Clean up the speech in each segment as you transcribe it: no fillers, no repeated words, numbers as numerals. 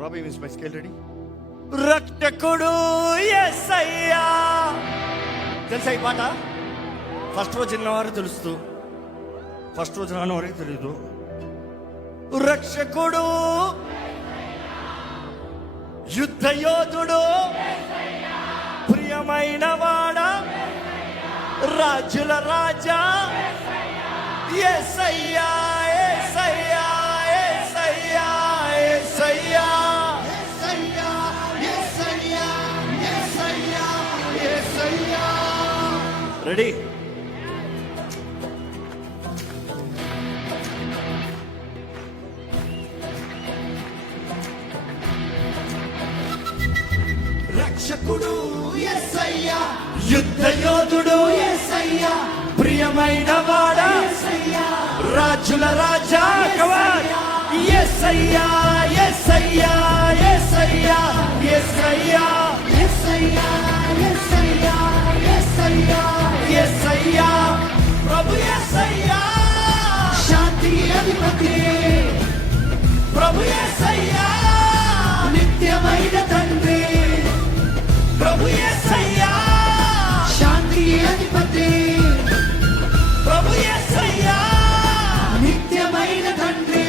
Robbie, is my scale ready? రక్షకుడు యేసయ్యా. తెలుసా ఈ పాట? ఫస్ట్ రోజు విన్నవారు తెలుస్తూ, ఫస్ట్ రోజు రాని వారికి తెలీదు. రక్షకుడు, యుద్ధ యోధుడు, ప్రియమైన వాడ, రాజుల రాజా యేసయ్యా, యేసయ్యా, యేసయ్యా, యేసయ్యా. రెడీ? రక్షకుడు యేసయ్యా, యుద్ధ యోధుడు యేసయ్యా, ప్రియమైన వాడ యేసయ్యా, రాజుల రాజా యేసయ్యా, యేసయ్యా, యేసయ్యా, యేసయ్యా, యేసయ్యా, యేసయ్యా, యేసయ్యా, యేసయ్యా, ప్రభు యేసయ్యా, శాంతి అధిపతి, ప్రభు యేసయ్యా, నిత్యమైన తండ్రి, ప్రభు యేసయ్యా, శాంతి అధిపతి, ప్రభు యేసయ్యా, నిత్యమైన తండ్రి.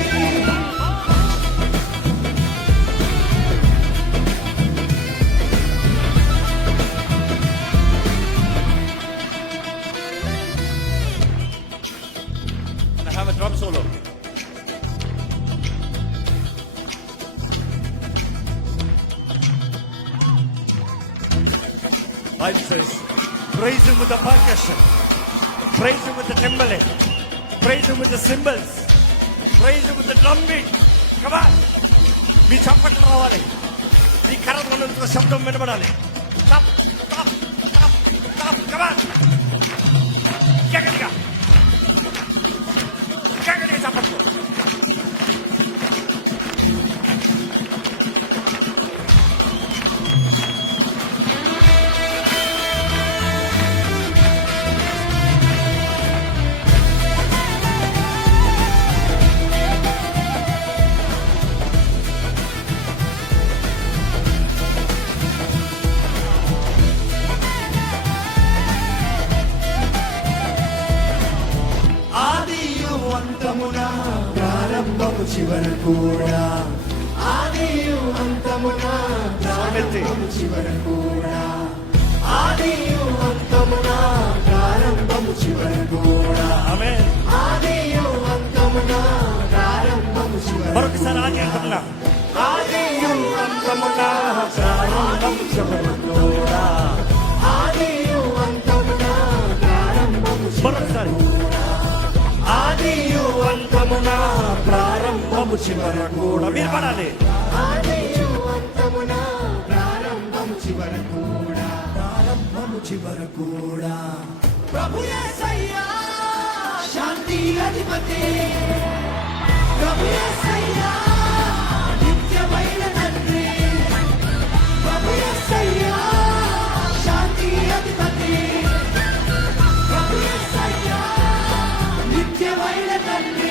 I have a drum solo. Bible says, praise him with the percussion, praise him with the timbaling, praise him with the cymbals, praise him with the drum beat. Come on, మీ చప్పట్లు రావాలి, మీ కర్రల శబ్దం వినబడాలి. Stop, stop, stop, stop, come on. గట్టిగా గట్టిగా చప్పట్లు. ప్రారంభము చివర కూడా, ఆదియు అంతమున ప్రారంభము చివర కూడా, ఆదియు అంతమున ప్రారంభము చివర కూడా, ఆమేన్. ఆదియు అంతమున ప్రారంభము చివర. మరొకసారి ఆది అంటున్నా, ఆదియు అంతమున ప్రారంభము చివర కూడా, ఆదియు అంతమున ప్రారంభము మరొకసారి ఆదియు అంతమున ప్రారంభము చివర కూడా. మీరు పడాలి. ఆదియు అంతమున ప్రారంభము చివర కూడా, ప్రారంభము చివర కూడా. ప్రభు యేసయ్యా, శాంతి అధిపతి, ప్రభు యేసయ్యా, నిత్యమైన తండ్రి, ప్రభు యేసయ్యా, శాంతి అధిపతి, ప్రభు యేసయ్యా, నిత్యమైన తండ్రి.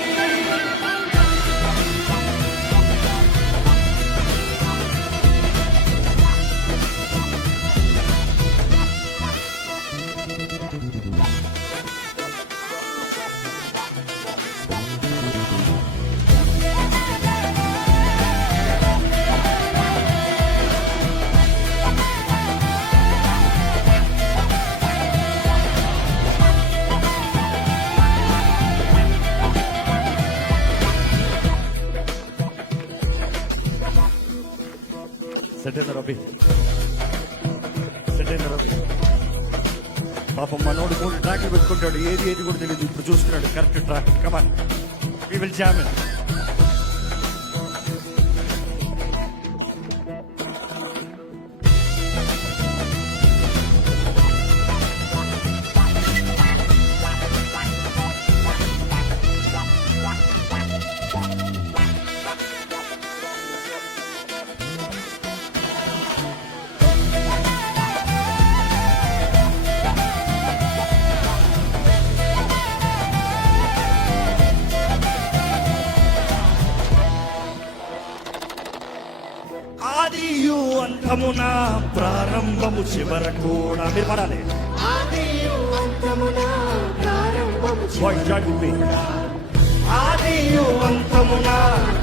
Sit in the Robbie. Sit in the Robbie. పాపం మనోడు కూడా ట్రాక్లు పెట్టుకుంటాడు, ఏది ఏది కూడా తెలియదు. ఇప్పుడు చూస్తున్నాడు correct track. Come on, we will jam it. ఆదియు అంతమున ప్రారంభము చివరకు కూడా మీరు పడాలి. ఆదియు అంతమున ప్రారంభము Voice join with me. చివరకు ఆదియు అంతమున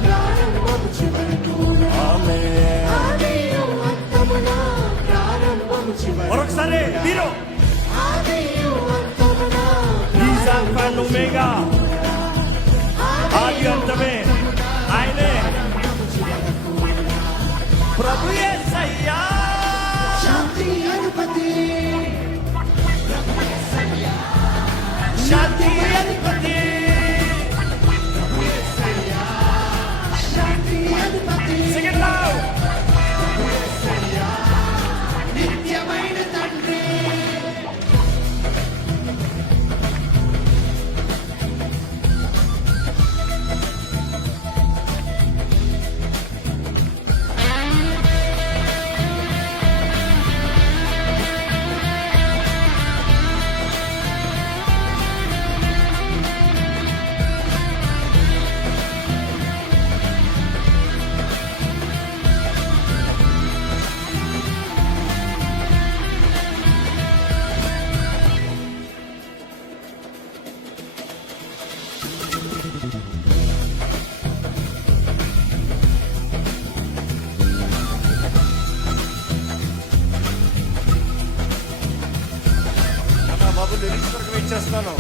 ప్రారంభము చివరకు ఆమేన్. ఆదియు అంతమున ప్రారంభము చివరకు మరొకసారి మీరు ఆదియు అంతమున ఈజ్ ఆల్ఫా అండ్ ఒమేగా, ఆది అంతమే ఆయనే ప్రభు యేసయ్యా. శాంతి అధిపతి శాంతి అధిపతి శాంతి అధిపతి Sing it loud. నిత్యమైన తండ్రి అన్న బాబు లిరిక్స్ వరకు వెయిట్ చేస్తున్నాను.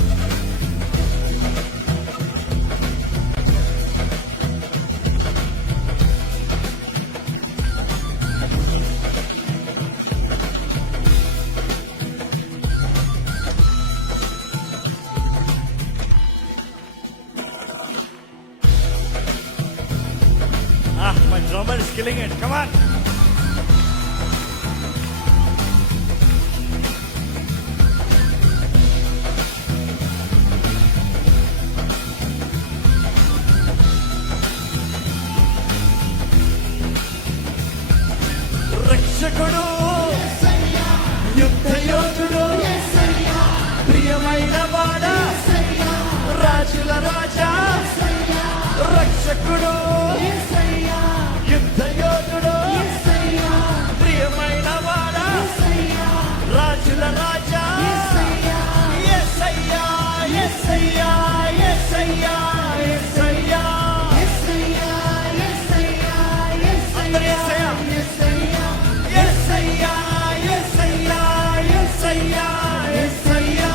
My drummer is killing it. Come on. రక్షకుడు, యుద్ధ యోధుడు, ప్రియమైన వాడ, రాజుల రాజా, రక్షకుడు, యుద్ధ యోధుడు, ప్రియమైన వాడ, రాజుల రాజా, యేసయ్యా, యేసయ్యా, యేసయ్యా, యేసయ్యా. అందరూ యేసయ్యా. యేసయ్యా, యేసయ్యా, యేసయ్యా,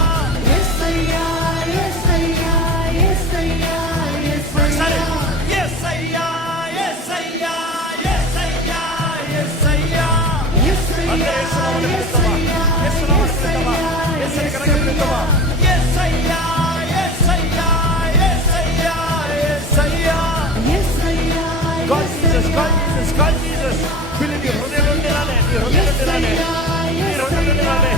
యేసయ్యా. ఒకసారి యేసయ్యా, యేసయ్యా, యేసయ్యా, యేసయ్యా. అందరూ యేసునామమున పిలుద్దామా? యేసునామమున పిలుద్దామా? యేసుని కనుక పిలుద్దామా? యేసయ్యా, యేసయ్యా, యేసయ్యా, యేసయ్యా. God Jesus, God Jesus, God Jesus. పిలు నీ హృదయంలో నిరాలే, నీ హృదయంలో నిరాలే, నీ హృదయంలో నిరాలే.